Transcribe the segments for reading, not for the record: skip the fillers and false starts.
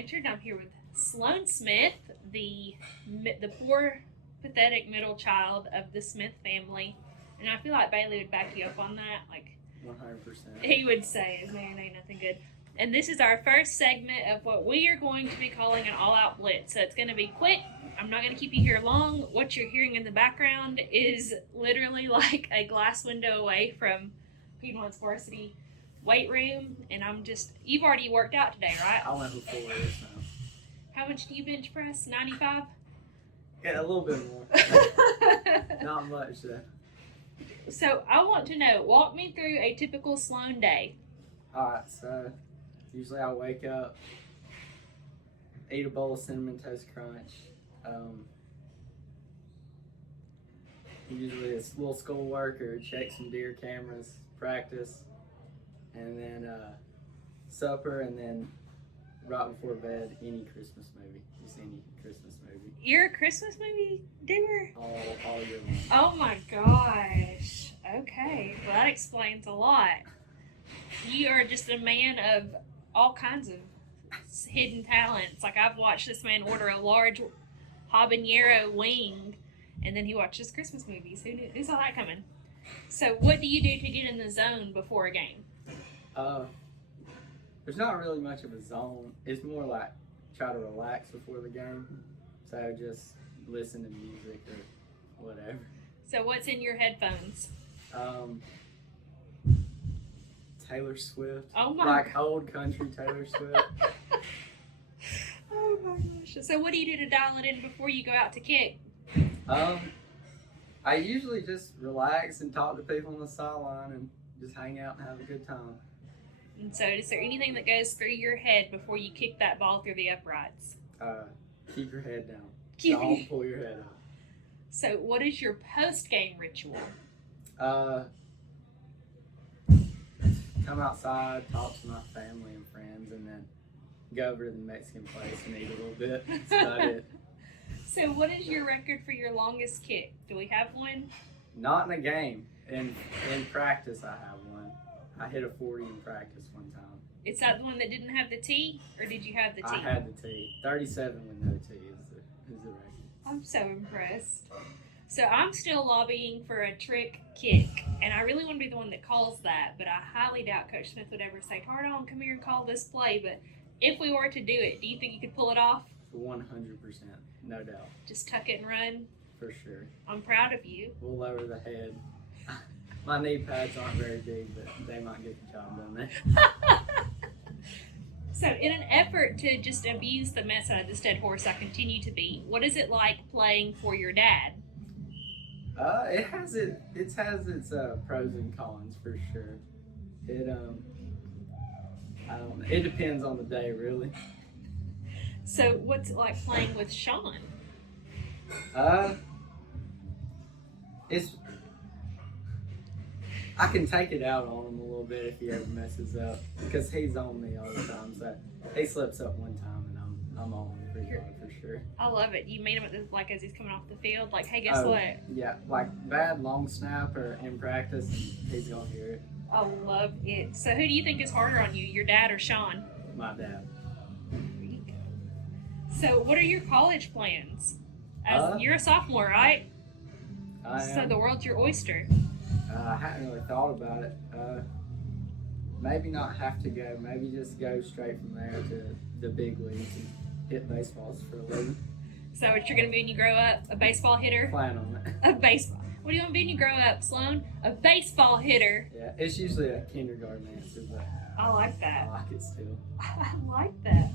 Blanchard. I'm here with Sloan Smith, the poor, pathetic middle child of the Smith family. And I feel like Bailey would back you up on that. Like 100%. he would say, his man ain't nothing good. And this is our first segment of what we are going to be calling an all-out blitz. So it's going to be quick. I'm not going to keep you here long. What you're hearing in the background is literally like a glass window away from Piedmont's varsity weight room. And you've already worked out today, right? I went for 4 years now. How much do you bench press? 95? Yeah, a little bit more. Not much, though. So I want to know, walk me through a typical Sloan day. Alright, so usually I wake up, eat a bowl of Cinnamon Toast Crunch. Usually it's a little schoolwork or check some deer cameras, practice, and then supper, and then right before bed, any Christmas movie. Just any Christmas movie. You're a Christmas movie doer? All year long. Oh my gosh. Okay. Well, that explains a lot. You are just a man of all kinds of hidden talents. Like, I've watched this man order a large habanero wing, and then he watches Christmas movies. Who saw that coming? So what do you do to get in the zone before a game? There's not really much of a zone. It's more like try to relax before the game. So just listen to music or whatever. So what's in your headphones? Taylor Swift. Oh my Like old country Taylor Swift. Oh my gosh. So what do you do to dial it in before you go out to kick? I usually just relax and talk to people on the sideline and just hang out and have a good time. And so is there anything that goes through your head before you kick that ball through the uprights? Keep your head down. Keep Don't pull your head up. So what is your post-game ritual? Come outside, talk to my family and friends, and then go over to the Mexican place and eat a little bit. That's about it. So what is your record for your longest kick? Do we have one? Not in a game. In practice, I have one. I hit a 40 in practice one time. Is that the one that didn't have the T, or did you have the T? I had the T. 37 with no T is the record. I'm so impressed. So I'm still lobbying for a trick kick, and I really want to be the one that calls that, but I highly doubt Coach Smith would ever say, Tardon, come here and call this play. But if we were to do it, do you think you could pull it off? 100%, no doubt. Just tuck it and run? For sure. I'm proud of you. We'll lower the head. My knee pads aren't very big, but they might get the job done there. So in an effort to just abuse the mess out of this dead horse I continue to be, what is it like playing for your dad? It has its pros and cons for sure. I don't know. It depends on the day, really. So what's it like playing with Sean? I can take it out on him a little bit if he ever messes up, because he's on me all the time. So he slips up one time and I'm on him pretty hard for sure. I love it. You meet him at as he's coming off the field, like, hey, guess what? Yeah, like bad long snap or in practice, he's gonna hear it. I love it. So who do you think is harder on you, your dad or Sean? My dad. There you go. So what are your college plans? You're a sophomore, right? I am. So the world's your oyster. I hadn't really thought about it. Maybe not have to go. Maybe just go straight from there to the big leagues and hit baseballs for a living. So what you're going to be when you grow up? A baseball hitter? Plan on it. A baseball. What do you want to be when you grow up, Sloan? A baseball hitter. Yeah, it's usually a kindergarten answer, but I like that. I like it still. I like that.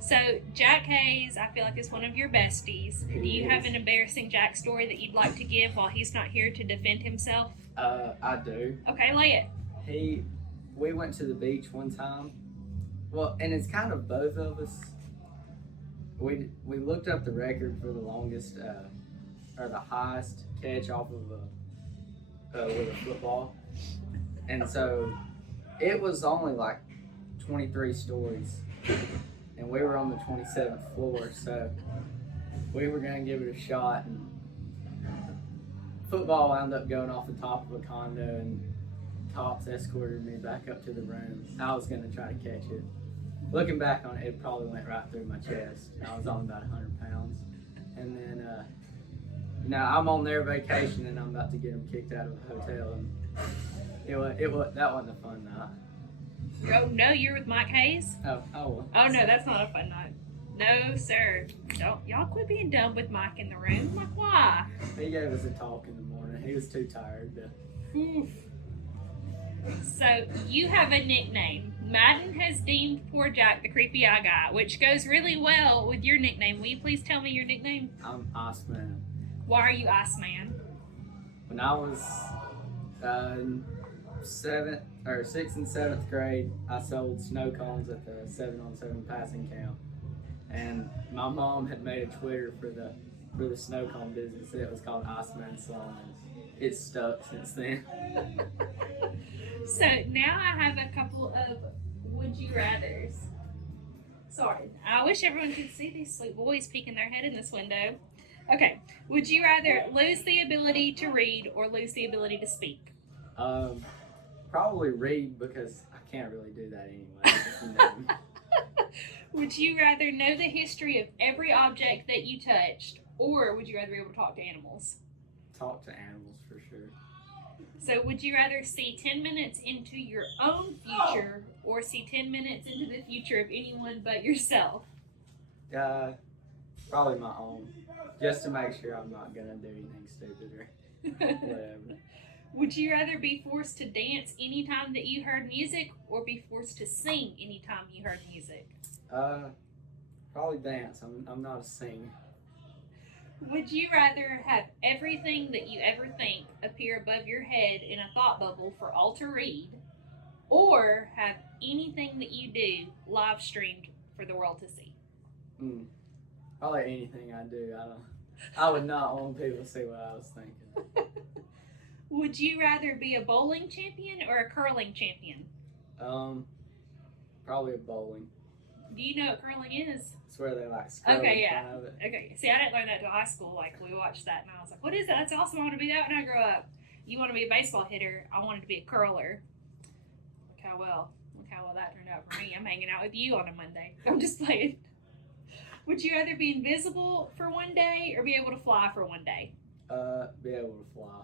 So Jack Hayes, I feel like is one of your besties. Do you have an embarrassing Jack story that you'd like to give while he's not here to defend himself? I do. Okay, lay it. We went to the beach one time. Well, and it's kind of both of us. We looked up the record for the longest or the highest catch off of with a football, and so it was only like 23 stories, and we were on the 27th floor, so we were gonna give it a shot, and football wound up going off the top of a condo, and cops escorted me back up to the room. I was gonna try to catch it, looking back on it, it probably went right through my chest. I was on about 100 pounds. And then, I'm on their vacation and I'm about to get them kicked out of the hotel. And that wasn't a fun night. Oh, no, you're with Mike Hayes? Oh, Oh, no, that's not a fun night. No, sir. Don't. Y'all quit being dumb with Mike in the room. Like, why? He gave us a talk in the morning. He was too tired to... Oof. So, you have a nickname. Madden has deemed poor Jack the creepy eye guy, which goes really well with your nickname. Will you please tell me your nickname? I'm Iceman. Why are you Iceman? When I was in 6th and 7th grade, I sold snow cones at the 7-on-7 passing camp. And my mom had made a Twitter for the snow cone business. It was called Iceman Sloan. It's stuck since then. So now I have a couple of would you rathers. Sorry, I wish everyone could see these sweet boys peeking their head in this window. Okay, would you rather lose the ability to read or lose the ability to speak? Probably read, because I can't really do that anyway. Would you rather know the history of every object that you touched, or would you rather be able to talk to animals? Talk to animals for sure. So would you rather see 10 minutes into your own future or see 10 minutes into the future of anyone but yourself? Probably my own. Just to make sure I'm not going to do anything stupid or whatever. Would you rather be forced to dance anytime that you heard music or be forced to sing anytime you heard music? Probably dance. I'm not a singer. Would you rather have everything that you ever think appear above your head in a thought bubble for all to read, or have anything that you do live streamed for the world to see? Probably anything I do. I would not want people to see what I was thinking. Would you rather be a bowling champion or a curling champion? Probably a bowling. Do you know what curling is? It's where they like scroll Okay, in yeah. front of it. Okay, see, I didn't learn that till high school. Like, we watched that, and I was like, what is that? That's awesome. I want to be that when I grow up. You want to be a baseball hitter. I wanted to be a curler. Look how well that turned out for me. I'm hanging out with you on a Monday. I'm just playing. Would you rather be invisible for one day or be able to fly for one day? Be able to fly.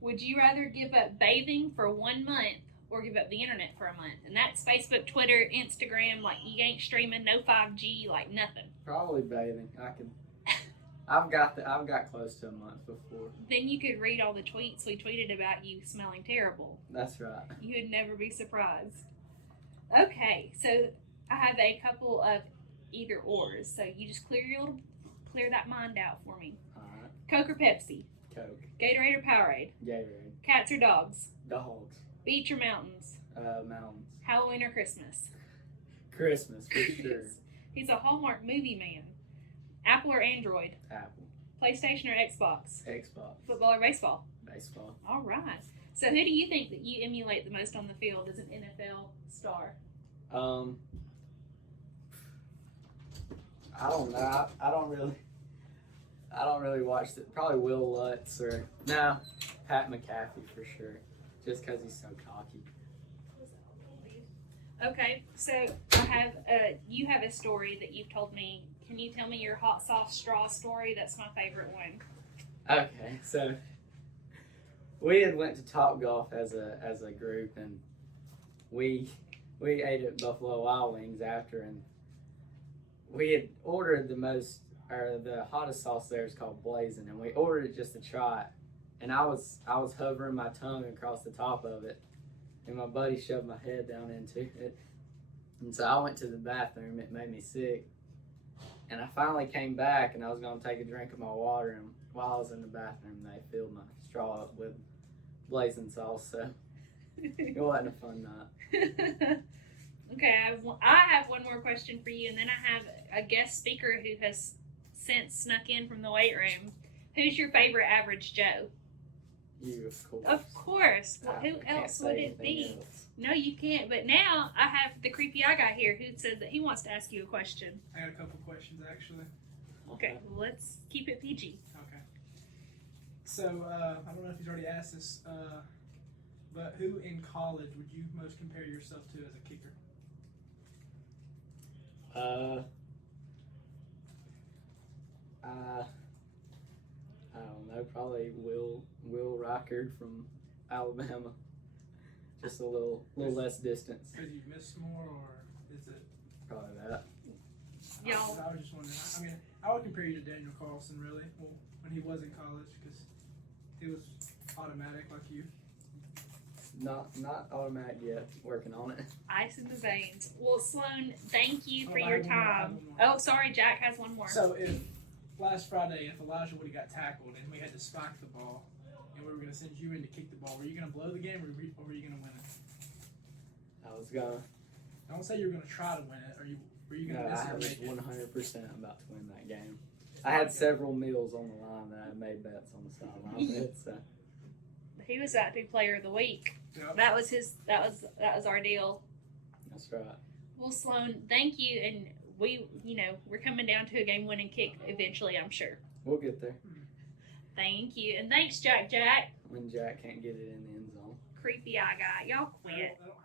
Would you rather give up bathing for 1 month or give up the internet for a month? And that's Facebook, Twitter, Instagram. Like, you ain't streaming, no 5G, like nothing. Probably bathing. I've got close to a month before. Then you could read all the tweets we tweeted about you smelling terrible. That's right. You would never be surprised. Okay, so I have a couple of either ors. So you just clear that mind out for me. All right. Coke or Pepsi? Coke. Gatorade or Powerade? Gatorade. Cats or dogs? Dogs. Beach or mountains? Mountains. Halloween or Christmas? Christmas for sure. He's a Hallmark movie man. Apple or Android? Apple. PlayStation or Xbox? Xbox. Football or baseball? Baseball. All right. So who do you think that you emulate the most on the field as an NFL star? I don't know. I don't really watch it. Probably Will Lutz or Pat McAfee for sure. Just because he's so cocky. Okay, so you have a story that you've told me. Can you tell me your hot sauce straw story? That's my favorite one. Okay, so we had went to Topgolf as a group, and we ate at Buffalo Wild Wings after, and we had ordered the hottest sauce there is called Blazing, and we ordered it just to try it. And I was hovering my tongue across the top of it, and my buddy shoved my head down into it. And so I went to the bathroom. It made me sick. And I finally came back, and I was going to take a drink of my water, and while I was in the bathroom, they filled my straw up with blazing sauce, so it wasn't a fun night. Okay, I have one more question for you, and then I have a guest speaker who has since snuck in from the weight room. Who's your favorite average Joe? You, of course. Of course. Well, who else would it be? No, you can't. But now I have the creepy eye guy here who said that he wants to ask you a question. I got a couple questions, actually. Okay, well, let's keep it PG. Okay. So, I don't know if he's already asked this, but who in college would you most compare yourself to as a kicker? I don't know. Probably Will Rockard from Alabama. Just a little less distance. Because you missed more, or is it? Probably that. Y'all. I was just wondering. I mean, I would compare you to Daniel Carlson, really. Well, when he was in college, because he was automatic like you. Not automatic yet. Working on it. Ice in the veins. Well, Sloan, thank you for Oh, I your have one more, I have time. one more. Oh, sorry, Jack has one more. So if last Friday, if Elijah would have got tackled and we had to spike the ball, and we were going to send you in to kick the ball, were you going to blow the game, or were you going to win it? I was gonna. Don't say you were going to try to win it, or were you going No, to miss I it or was make it? 100% about to win that game. I had several meals on the line that I made bets on the sideline with. So. He was about to be player of the week. Yep. That was his. That was our deal. That's right. Well, Sloan, thank you, and we're coming down to a game-winning kick eventually, I'm sure. We'll get there. Thank you, and thanks, Jack. When Jack can't get it in the end zone. Creepy eye guy, y'all quit. I don't